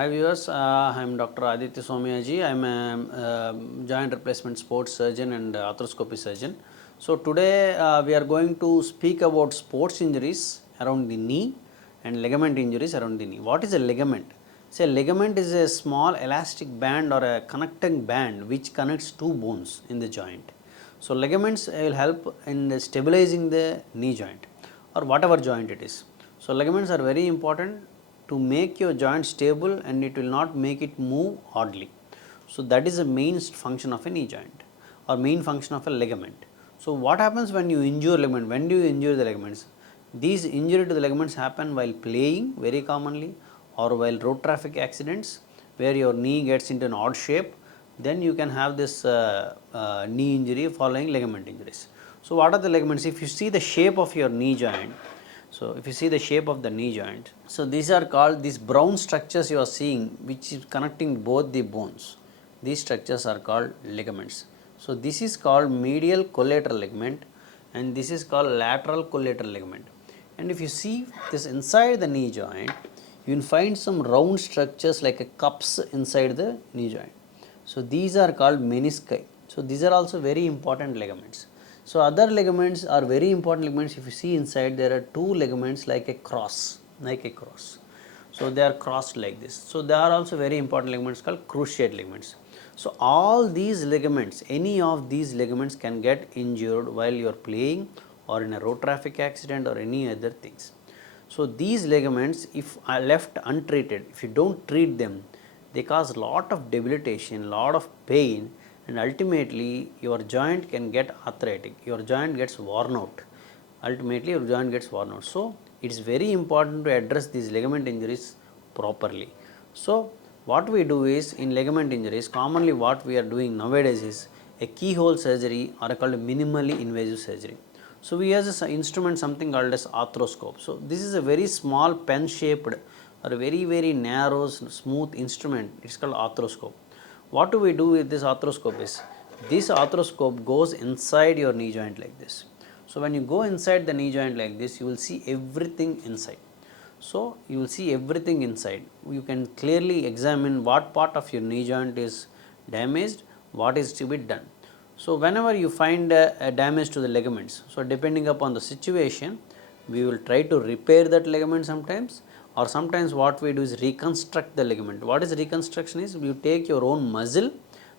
Hi viewers, I am Dr. Aditya Somayaji. I am a joint replacement sports surgeon and arthroscopy surgeon. So today we are going to speak about sports injuries around the knee and ligament injuries around the knee. What is a ligament? Say ligament is a small elastic band or a connecting band which connects two bones in the joint. So ligaments will help in stabilizing the knee joint or whatever joint it is. So ligaments are very important to make your joint stable and it will not make it move oddly. So that is the main function of a knee joint or main function of a ligament. So what happens when you injure ligament? When do you injure the ligaments? These injury to the ligaments happen while playing very commonly or while road traffic accidents where your knee gets into an odd shape, then you can have this knee injury following ligament injuries. So what are the ligaments? If you see the shape of your knee joint, so if you see the shape of the knee joint, so these are called, these brown structures you are seeing which is connecting both the bones, these structures are called ligaments. So this is called medial collateral ligament and this is called lateral collateral ligament. And if you see this inside the knee joint, you will find some round structures like a cups inside the knee joint. So these are called menisci. So these are also very important ligaments. So other ligaments are very important ligaments. If you see inside, there are two ligaments like a cross. So they are crossed like this. So they are also very important ligaments called cruciate ligaments. So all these ligaments, any of these ligaments can get injured while you are playing or in a road traffic accident or any other things. So these ligaments, if are left untreated, if you don't treat them, they cause lot of debilitation, lot of pain, and ultimately your joint can get arthritic, your joint gets worn out, ultimately your joint gets worn out. So it is very important to address these ligament injuries properly. So what we do is, in ligament injuries, commonly what we are doing nowadays is a keyhole surgery or called minimally invasive surgery. So we use an instrument something called as arthroscope. So this is a very small pen shaped or a very narrow smooth instrument, it is called arthroscope. What do we do with this arthroscope is, this arthroscope goes inside your knee joint like this. So when you go inside the knee joint like this, you will see everything inside. So you will see everything inside. You can clearly examine what part of your knee joint is damaged, what is to be done. So whenever you find a damage to the ligaments, so depending upon the situation, we will try to repair that ligament sometimes, or sometimes what we do is reconstruct the ligament. What is reconstruction is, you take your own muscle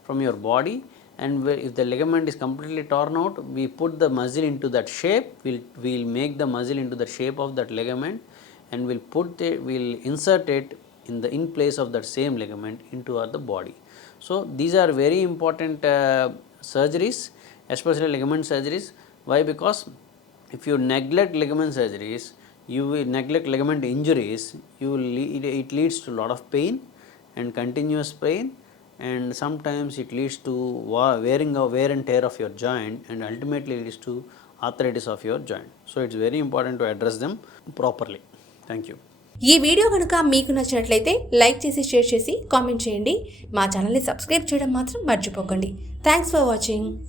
from your body, and if the ligament is completely torn out, we put the muscle into that shape, we'll make the muscle into the shape of that ligament, and we'll insert it in place of that same ligament into the body. So these are very important surgeries, especially ligament surgeries. Why? Because if you neglect ligament surgeries, you will neglect ligament injuries, it leads to a lot of pain and continuous pain, and sometimes it leads to wear and tear of your joint, and ultimately leads to arthritis of your joint. So it's very important to address them properly. Thank you. ఈ video కనుక మీకు నచ్చినట్లయితే like చేసి, share చేసి, comment చేయండి. మా ఛానల్ని subscribe చేయడం మాత్రం మర్చిపోకండి. Thanks for watching.